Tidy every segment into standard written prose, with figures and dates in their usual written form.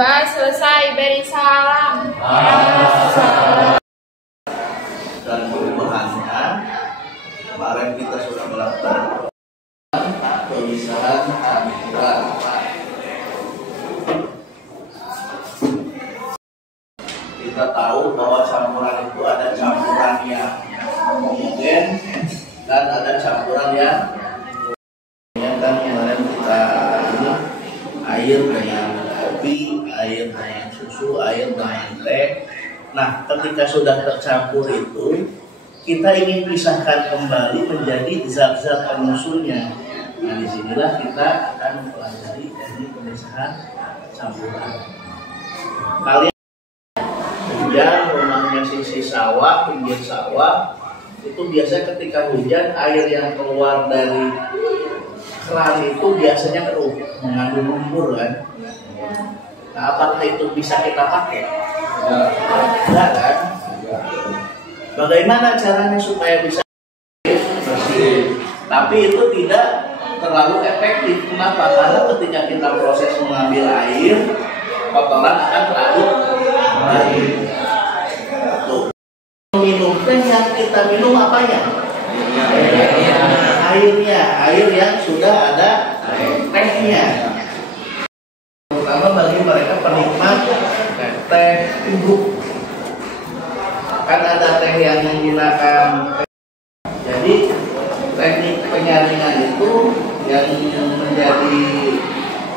Doa selesai, beri salam. Dan perubahannya, kemarin kita sudah melakukan pemisahan campuran. Kita tahu bahwa campuran itu ada campuran yang homogen dan ada campuran yang kan kemarin kita ini air dengan kopi, air dengan susu, air dengan teh. Nah, ketika sudah tercampur itu, kita ingin pisahkan kembali menjadi zat-zat penyusunnya. Nah, disinilah kita akan mempelajari teknik pemisahan campuran. Kalian hujan, rumahnya sisi sawah, pinggir sawah, itu biasanya ketika hujan air yang keluar dari keran itu biasanya keruh, mengandung lumpur kan. Nah, apakah itu bisa kita pakai? Enggak kan? Bagaimana caranya supaya bisa bersih? Tapi itu tidak terlalu efektif. Kenapa? Karena ketika kita proses mengambil air, kotoran akan terlalu air. Tuh. Minum teh yang kita minum apanya? Airnya, air yang sudah ada tehnya. Terutama bagi mereka penikmat teh bubuk. Kan ada teh yang menggunakan teh. Jadi teknik penyaringan itu yang menjadi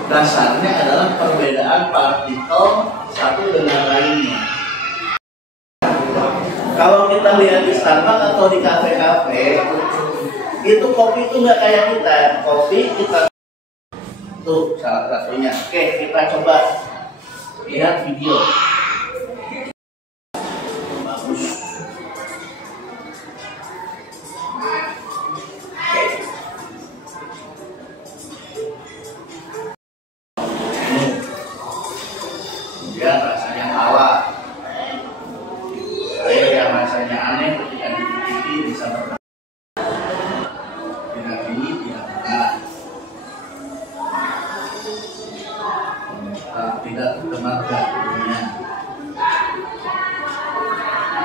dasarnya adalah perbedaan partikel satu dengan lainnya. Kalau kita lihat di Starbucks atau di kafe-kafe, itu kopi itu nggak kayak kita. Kopi kita tuh salah satunya. Oke, kita coba lihat video. Bagus. Kemudian rasanya tawar. Air yang rasanya aneh ketika dicicipi bisa berkata tidak ini tidak benar, tidak teman gatunya.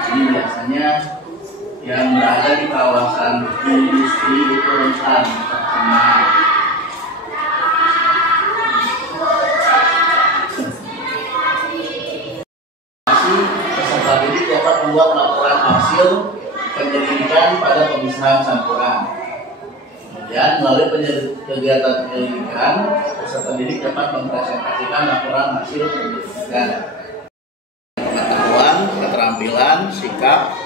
Ini biasanya yang berada di kawasan industri itu rentan terkena. Peserta didik dapat membuat laporan hasil penyelidikan pada pemisahan campuran. Kemudian melalui kegiatan penyelidikan, peserta didik dapat mempresentasikan laporan hasil penyelidikan. Pengetahuan, keterampilan, sikap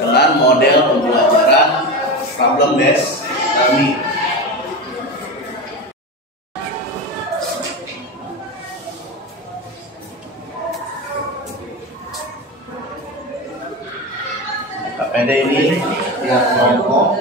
dengan model pembelajaran problem based learning. KPD ini yang kelompok.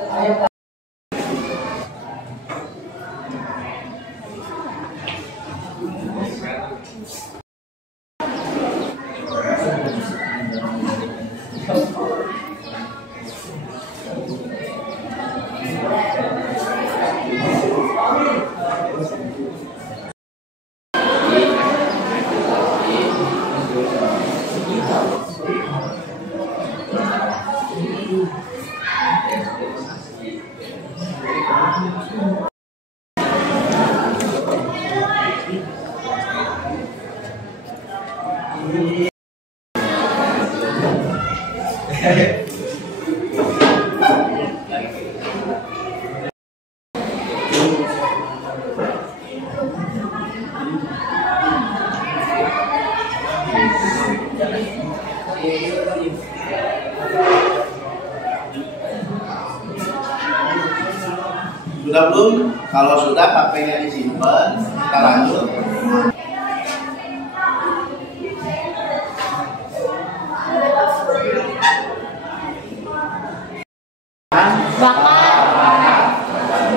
Sudah belum? Kalau sudah, HP-nya disimpan. Kita lanjut.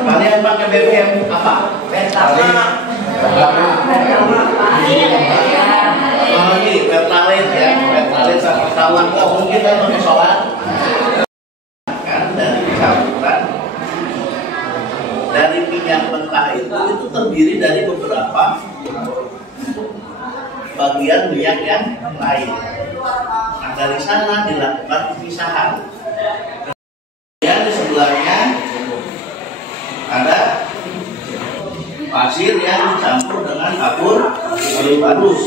Kalian pakai BBM apa? Pertalite. Pertalite ya. Pertalite sama ketahuan. Oh, mungkin kan pakai solar. Kan dari campuran dari minyak mentah itu terdiri dari beberapa bagian minyak yang lain. Nah, dari sana dilakukan pemisahan. Kemudian di sebelahnya ada pasir yang dicampur dengan kapur halus.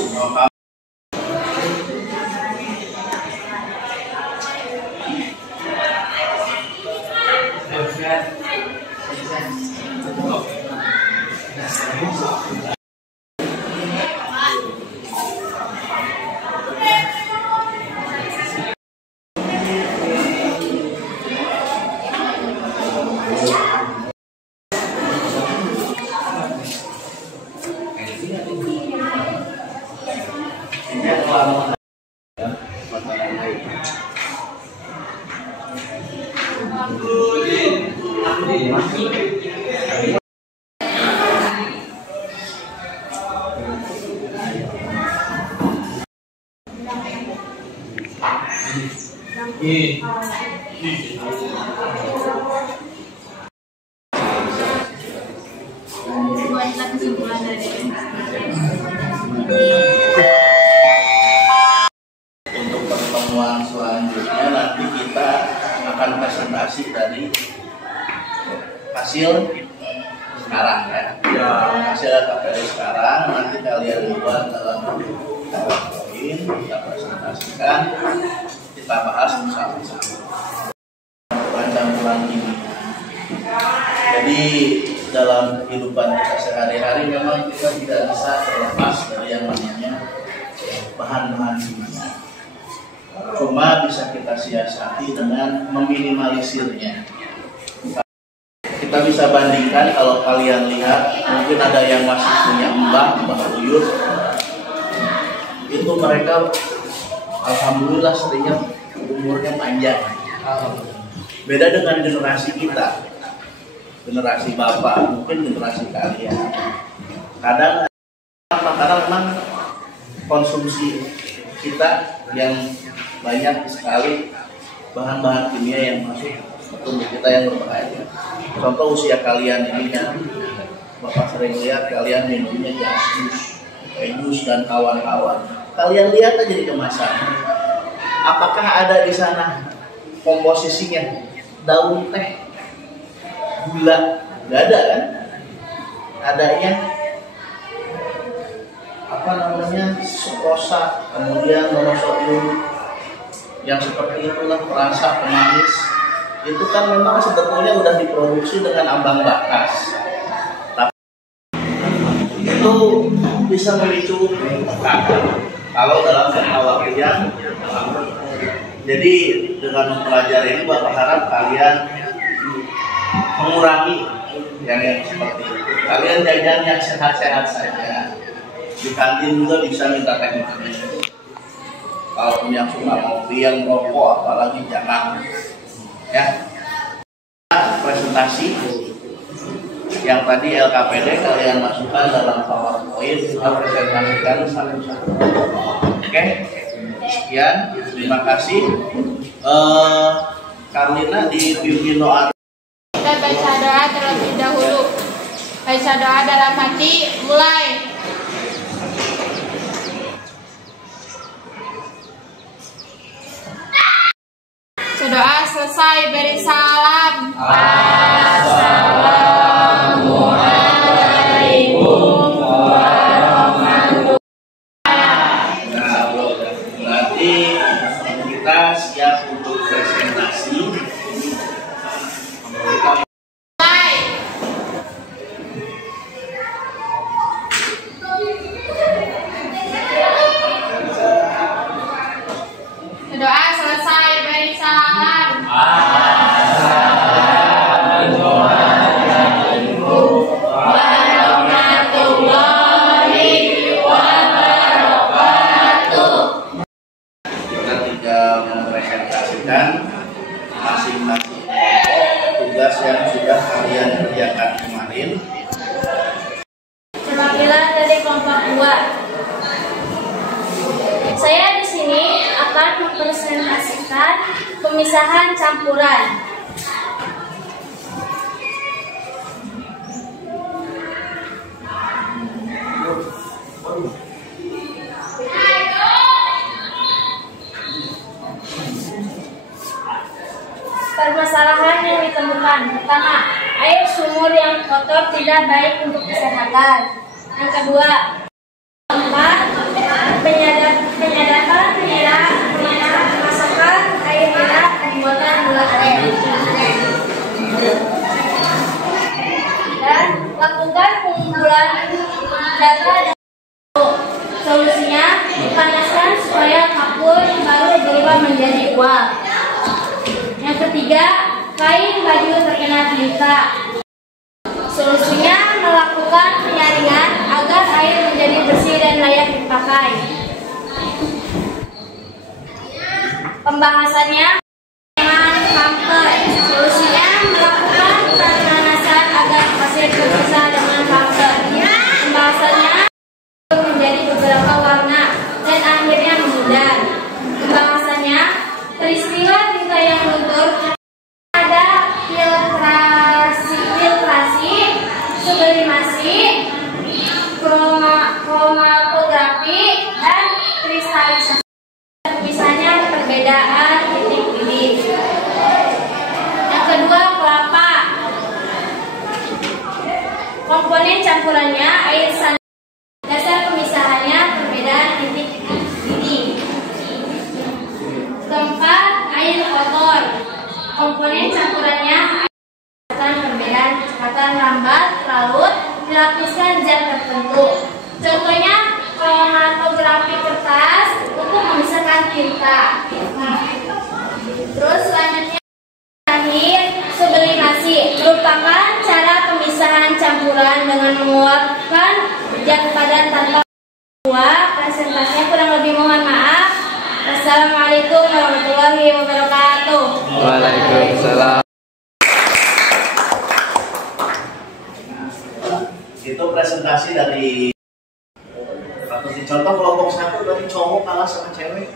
Untuk pertemuan selanjutnya nanti kita akan presentasi dari hasil sekarang ya. Hasil KPD sekarang nanti kalian buat dalam PowerPoint, kita presentasikan, kita bahas bersama-sama. Campuran ini. Jadi dalam kehidupan kita sehari-hari memang kita tidak bisa terlepas dari yang namanya bahan-bahan kimia. Cuma bisa kita siasati dengan meminimalisirnya. Kita bisa bandingkan, kalau kalian lihat mungkin ada yang masih punya mbah buyut, itu mereka alhamdulillah seringnya umurnya panjang. Beda dengan generasi kita, generasi bapak, mungkin generasi kalian. Kadang karena memang konsumsi kita yang banyak sekali bahan-bahan kimia yang masuk ke tubuh kita yang berbahaya. Contoh usia kalian ini kan, bapak sering lihat kalian minumnya jus dan kawan-kawan. Kalian lihat aja di kemasan. Apakah ada di sana komposisinya daun teh, gula? Nggak ada kan? Adanya apa namanya, sukrosa, kemudian monosodium, yang seperti itulah, perasa pemanis. Itu kan memang sebetulnya udah diproduksi dengan ambang batas, tapi itu bisa memicu kanker kalau dalam jangka waktu yang lama. Jadi dengan mempelajari ini, Bapak harap kalian mengurangi yang seperti itu. Kalian jajan yang sehat-sehat saja. Di kantin juga bisa minta teh manis. Kalau yang suka ngopi, yang merokok, apalagi jangan. Ya. Presentasi yang tadi LKPD kalian masukkan dalam PowerPoint, kita presentasikan satu-satu. Oke. Sekian, terima kasih. Karlina dipimpin doa. Kita baca doa terlebih dahulu. Baca doa dalam hati, mulai. Doa selesai, beri salam. Assalamualaikum warahmatullahi wabarakatuh. Nah, berarti kita siap untuk presentasi. Doa selesai, beri salam. Assalamualaikum warahmatullahi wabarakatuh. Kita tinggal mempresentasikan masing-masing kelompok tugas yang sudah kalian kerjakan kemarin. Perwakilan dari kelompok 2. Saya di sini akan mempresentasikan pemisahan campuran. ditemukan. Pertama, air sumur yang kotor tidak baik untuk kesehatan. Yang kedua, keempat, penyadapan nira, memasukkan air nira ke buatan gula aren. Dan lakukan pengumpulan data dan solusinya dipanaskan supaya kapur baru berubah menjadi uap. Yang ketiga, kain baju terkena tinta. Solusinya melakukan penyaringan agar air menjadi bersih dan layak dipakai. Pembahasannya dengan kamper. Solusinya melakukan pemanasan agar pasir terpisah dengan kamper. Pembahasannya menjadi beberapa warna dan akhirnya memudar. Pembahasannya peristiwa tinta yang luntur ada filtrasi, sublimasi, kromatografi, dan kristalisasi. Misalnya perbedaan titik ini. Yang kedua, kelapa. Komponen campurannya air santan. Dasar pemisahannya perbedaan titik ini. Keempat, air kotor. Komponen campurannya air perbedaan kecepatan lambat laut dilapiskan zat tertentu. Contohnya kromatografi kertas untuk memisahkan tinta. Terus selanjutnya terakhir, sublimasi merupakan cara pemisahan campuran dengan mengeluarkan zat padat tanpa uap. Presentasinya kurang lebih mohon maaf. Assalamualaikum warahmatullahi wabarakatuh. Waalaikumsalam. Itu presentasi dari atau contoh kelompok satu dari cowok kalah sama cewek.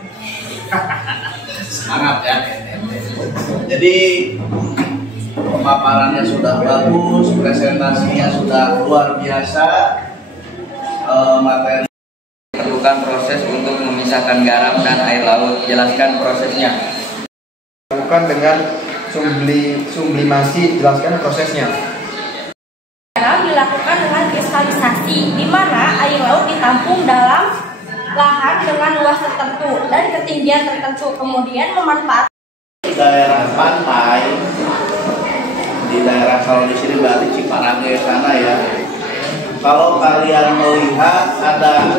Semangat ya. Jadi pemaparannya sudah bagus, presentasinya sudah luar biasa, materi. Lakukan proses untuk memisahkan garam dan air laut. Jelaskan prosesnya. Lakukan dengan sublimasi. Jelaskan prosesnya. Garam dilakukan dengan kristalisasi, di mana air laut ditampung dalam lahan dengan luas tertentu dan ketinggian tertentu, kemudian memanfaatkan Di daerah pantai, di daerah kalau di sini berarti Ciparange sana ya. Kalau kalian melihat ada,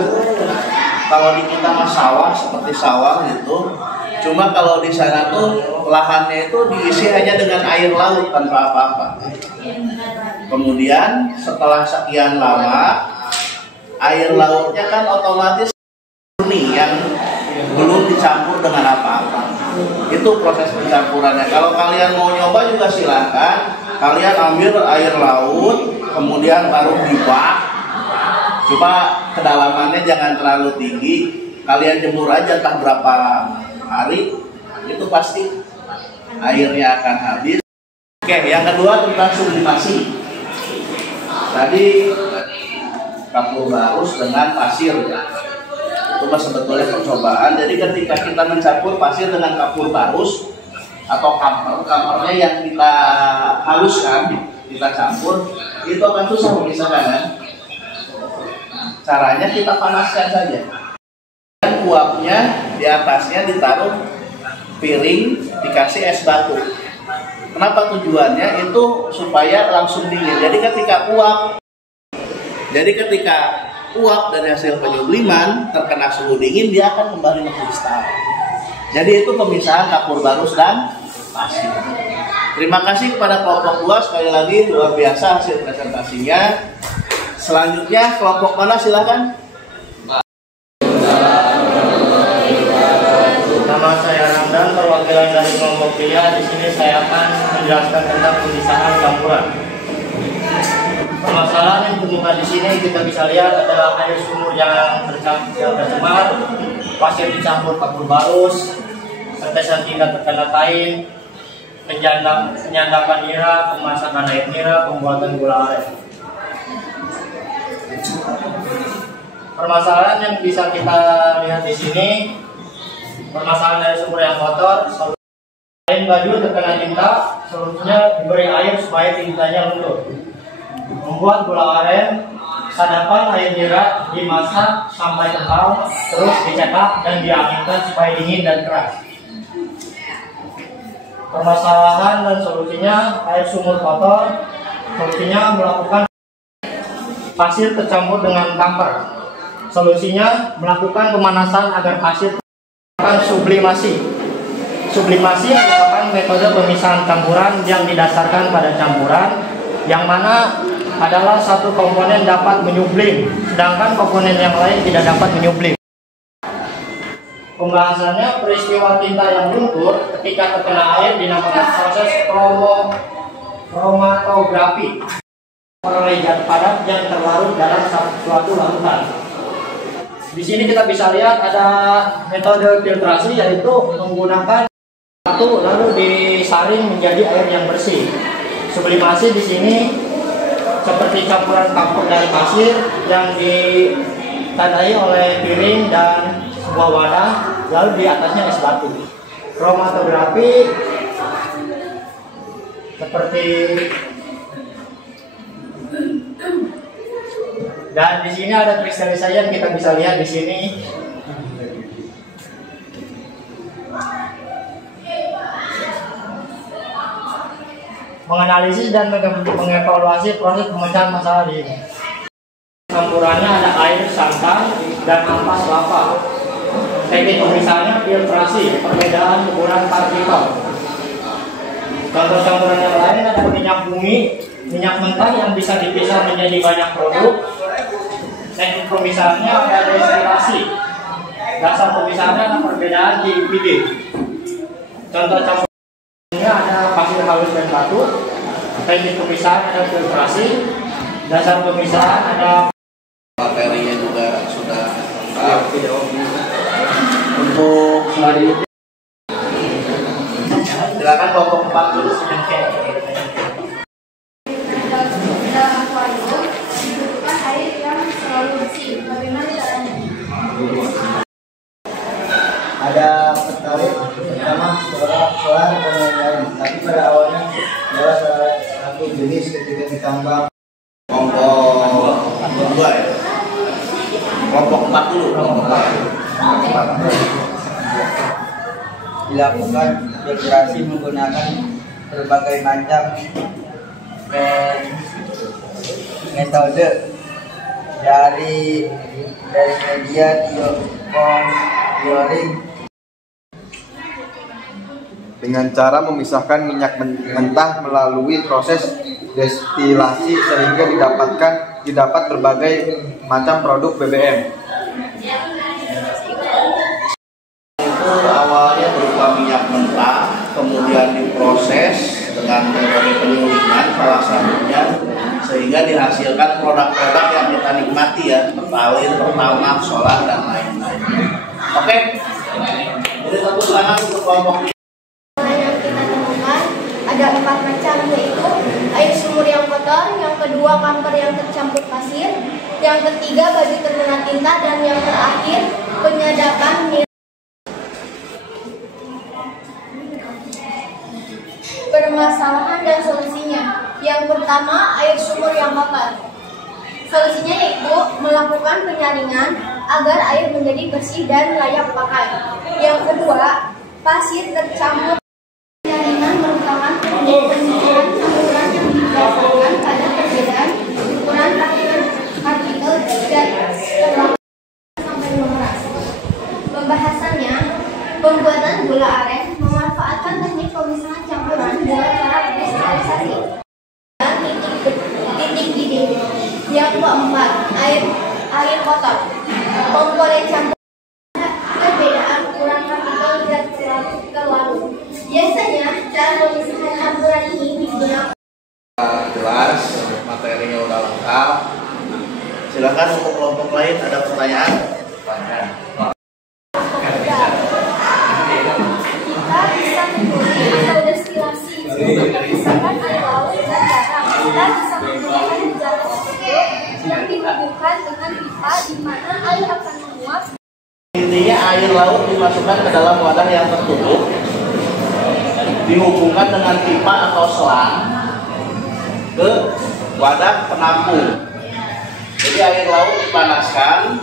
kalau di kita mah sawah seperti sawah gitu. Cuma kalau di sana tuh lahannya itu diisi hanya dengan air laut tanpa apa-apa. Kemudian setelah sekian lama, air lautnya kan otomatis murni yang belum dicampur dengan apa-apa. Itu proses pencampurannya. Kalau kalian mau nyoba juga silahkan. Kalian ambil air laut, kemudian taruh di bak. Cuma kedalamannya jangan terlalu tinggi. Kalian jemur aja entah berapa hari, itu pasti airnya akan habis. Oke, yang kedua tentang sublimasi. Tadi kapur barus dengan pasir ya. Itu sebetulnya percobaan. Jadi ketika kita mencampur pasir dengan kapur barus atau kampernya yang kita haluskan, kita campur, itu akan susah memisahkan kan? Caranya kita panaskan saja. Dan uapnya di atasnya ditaruh piring, dikasih es batu. Kenapa tujuannya? Itu supaya langsung dingin. Jadi ketika uap dari hasil penyubliman terkena suhu dingin, dia akan kembali mengkristal. Jadi itu pemisahan kapur barus dan pasir. Terima kasih kepada kelompok 2, sekali lagi luar biasa hasil presentasinya. Selanjutnya kelompok mana silakan? Nama saya Ramdan, perwakilan dari kelompok 3. Di sini saya akan menjelaskan tentang pemisahan campuran. Permasalahan yang ditemukan di sini kita bisa lihat adalah air sumur yang tercemar, pasir dicampur kapur barus, tetesan tinta terkena kain, penyandapan nira, pemasakan air nira, pembuatan gula aren. Permasalahan yang bisa kita lihat di sini, permasalahan dari sumur yang kotor, solusi lain kain baju terkena tinta, solusinya diberi air supaya tintanya luntur. Membuat gula aren, sadapan air jerat dimasak sampai tebal, terus dicetak dan dianginkan supaya dingin dan keras. Permasalahan dan solusinya air sumur kotor, solusinya melakukan pasir tercampur dengan kamper. Solusinya melakukan pemanasan agar pasir sublimasi. Sublimasi merupakan metode pemisahan campuran yang didasarkan pada campuran yang mana adalah satu komponen dapat menyublim, sedangkan komponen yang lain tidak dapat menyublim. Pembahasannya, peristiwa tinta yang luntur ketika terkena air dinamakan proses kromatografi, memperoleh zat padat yang terlarut dalam suatu larutan. Di sini kita bisa lihat ada metode filtrasi, yaitu menggunakan satu lalu disaring menjadi air yang bersih. Sublimasi di sini seperti campuran kapur dan pasir yang ditandai oleh piring dan sebuah wadah, lalu di atasnya es batu. Kromatografi seperti, dan di sini ada kristalisasi yang kita bisa lihat di sini. Menganalisis dan mengevaluasi proses pemecahan masalah di sini. Campurannya ada air, santan, dan ampas lava. Teknik pemisahannya filtrasi, perbedaan ukuran partikel. Contoh campuran yang lain ada minyak bumi, minyak mentah yang bisa dipisah menjadi banyak produk. Teknik pemisahannya ada destilasi. Dasar pemisahannya ada perbedaan di IPD. Contoh campuran ada pasir halus dan batu. Teknik pemisahan ada filtrasi. Dasar pemisahan ada materinya juga sudah untuk selanjutnya. Silakan kelompok 4 dulu. Dalam akuarium dibutuhkan air yang selalu bersih. Bagaimana caranya? Ada pertalite pertama, solar dan lain-lain. Tapi pada awalnya adalah salah satu jenis ketika ditambah Kelompok 2 ya. Kelompok 4 dulu. Kelompok 4. dilakukan filtrasi menggunakan berbagai macam metode dari media chlorine dengan cara memisahkan minyak mentah melalui proses destilasi sehingga didapat berbagai macam produk BBM. Itu awalnya berupa minyak mentah, kemudian diproses dengan metode penyulingan salah satunya, sehingga dihasilkan produk-produk yang kita nikmati ya, pertalite, pertamax, solar dan lain-lain. Oke, jadi tepuk tangan untuk kelompok ini. Yang kita temukan ada 4 macam, yaitu air sumur yang kotor, yang kedua kamper yang tercampur pasir, yang ketiga baju terkena tinta, dan yang terakhir penyadapan. Permasalahan dan solusinya. Yang pertama, air sumur yang kotor. Solusinya yaitu melakukan penyaringan agar air menjadi bersih dan layak pakai. Yang kedua, pasir tercampur. Penyaringan merupakan pemisahan campuran yang didasarkan pada perbedaan ukuran partikel dan terlalu sampai mengeras. Pembahasannya, pembuatan gula aren memanfaatkan teknik pemisahan campuran dengan cara kristalisasi dan titik didih. Yang keempat, air kotor. Komponen campuran perbedaan ukuran partikel dan terlarut. Biasanya cara pemisahan campuran ini digunakan. Jelas, materinya udah lengkap. Silakan untuk kelompok lain ada pertanyaan. Kita bisa menyuling atau destilasi untuk memisahkan air laut dan garam. Kita bisa menggunakan jalan tersebut yang dihubungkan dengan pipa di mana air akan menguap. Intinya air laut dimasukkan ke dalam wadah yang tertutup, dihubungkan dengan pipa atau selang ke wadah penampung. Jadi air laut dipanaskan,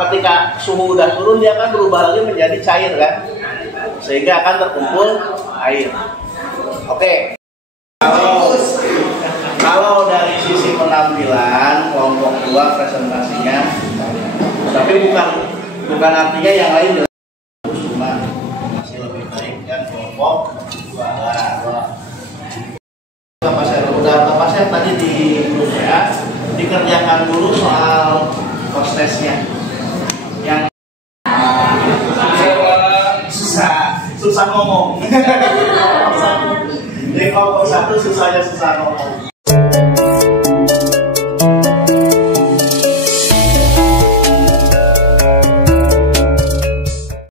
ketika suhu udah turun dia akan berubah lagi menjadi cair kan, sehingga akan terkumpul air. Oke. Kalau dari sisi penampilan kelompok 2 presentasinya, tapi bukan artinya yang lain cuma masih lebih baik kan kelompok 2. Bapak saya tadi di grup ya, dikerjakan dulu soal kostesnya yang susah ngomong. Jadi kelompok 1 susah ngomong.